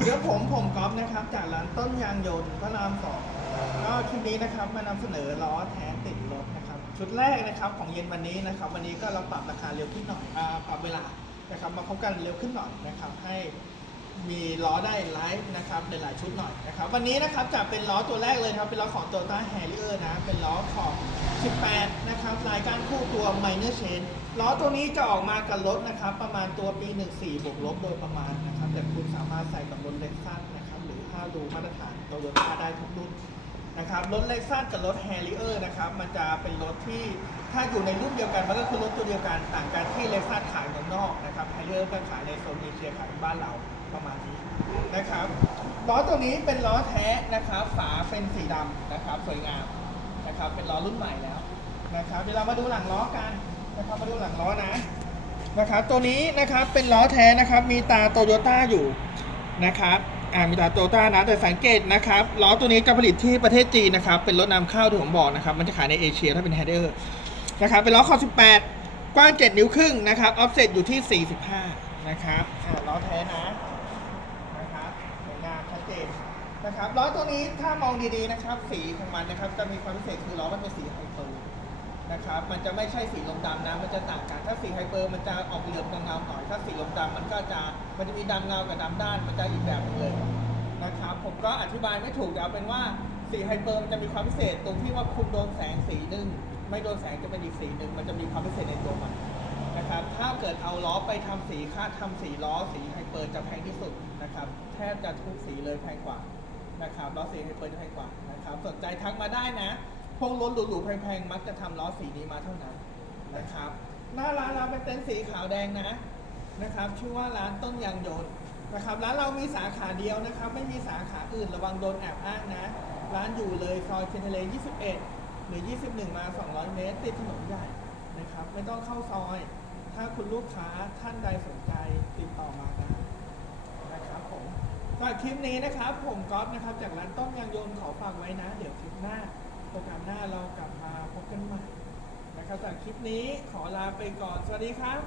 เดี๋ยวผมผมก๊อฟนะครับจากร้านต้นยางยนต์พระรามสองก็คลิปนี้นะครับมานำเสนอล้อแท้ติดรถนะครับ ชุดแรกนะครับของเย็นวันนี้นะครับ วันนี้ก็เราปรับราคาเร็วขึ้นหน่อยอ่าปรับเวลานะครับมาพบกันเร็วขึ้นหน่อยนะครับให้ มีล้อได้ไลฟ์นะครับหลายๆชุดหน่อยนะครับ วันนี้นะครับจะเป็นล้อตัวแรกเลยครับ เป็นล้อของ Toyota Harrier นะ เป็นล้อของ 18 นะครับรายการคู่ตัว Minor Chain ล้อตัวนี้จะออกมากับรถนะครับ ประมาณตัวปี 14 บวกลบโดยประมาณนะครับ แต่คุณสามารถใส่กับรถเล็กซัสนะครับ หรือถ้าดูมาตรฐานโตโยต้าได้ทุกรุ่นนะครับรถเล็กซัสกับรถ Harrier นะครับมันจะเป็นรถที่ถ้าอยู่ในรุ่นเดียวกันมันก็คือรถตัวเดียวกันต่างกันที่เล็กซัสขายเมืองนอกนะครับ Harrier ก็ขายในโซนเอเชียขายในบ้านเรา ประมาณนี้นะครับล้อตัวนี้เป็นล้อแท้นะครับฝาเป็นสีดำนะครับสวยงามนะครับเป็นล้อรุ่นใหม่แล้วนะครับเดี๋ยวเรามาดูหลังล้อกันนะครับมาดูหลังล้อนะนะครับตัวนี้นะครับเป็นล้อแท้นะครับมีตาโตโยต้าอยู่นะครับอ่ามีตาโตโยต้านะแต่สังเกตนะครับล้อตัวนี้จะผลิตที่ประเทศจีนนะครับเป็นรถนำเข้าที่ผมบอกนะครับมันจะขายในเอเชียถ้าเป็นแฮเดอร์นะครับเป็นล้อคอ18 กว้าง 7 นิ้วครึ่งนะครับออฟเซ็ตอยู่ที่ 45 นะครับอ่าล้อแท้นะ นะครับสวยงามชัดเจน นะครับล้อตัวนี้ถ้ามองดีๆนะครับ สีของมันนะครับ จะมีความพิเศษคือล้อมันเป็นสีไฮเปอร์นะครับ มันจะไม่ใช่สีลมดำนะ มันจะต่างกัน ถ้าสีไฮเปอร์มันจะออกเหลืองเงาๆหน่อย ถ้าสีลมดำมันก็จะ มันจะมีดำเงากับดำด้าน มันจะอีกแบบหนึงเลยนะครับ ผมก็อธิบายไม่ถูกแต่เอาเป็นว่าสีไฮเปอร์มันจะมีความพิเศษตรงที่ว่าคุณโดนแสงสีหนึ่งไม่โดนแสงจะเป็นอีกสีหนึ่ง มันจะมีความพิเศษในตัวมันนะครับ ถ้าเกิดเอาล้อไปทำสีค่าทำสีล้อสีไฮเปอร์จะแพงที่สุดนะครับ แทบจะทุกสีเลยแพงกว่า นะครับล้อสีไฮเปอร์จะแพงกว่านะครับสนใจทักมาได้นะ พวกรถหรูๆแพงๆ มักจะทำล้อสีนี้มาเท่านั้นนะครับ หน้าร้านเราเป็นเต็นท์สีขาวแดงนะนะครับ ชื่อว่าร้านต้นยางยนต์นะครับร้านเรามีสาขาเดียวนะครับ ไม่มีสาขาอื่นระวังโดนแอบอ้างนะ ร้านอยู่เลยซอยเทนเทเล 21 หรือ 21 มา 200 เมตร ติดถนนใหญ่นะครับ ไม่ต้องเข้าซอย ถ้าคุณลูกค้าท่านใดสนใจติดต่อมาได้ สำหรับคลิปนี้นะครับ ผมก๊อฟนะครับ จากร้านต้นยางยนขอฝากไว้นะ เดี๋ยวคลิปหน้าโปรแกรมหน้าเรากลับมาพบกันใหม่นะครับสำหรับคลิปนี้ขอลาไปก่อน สวัสดีครับ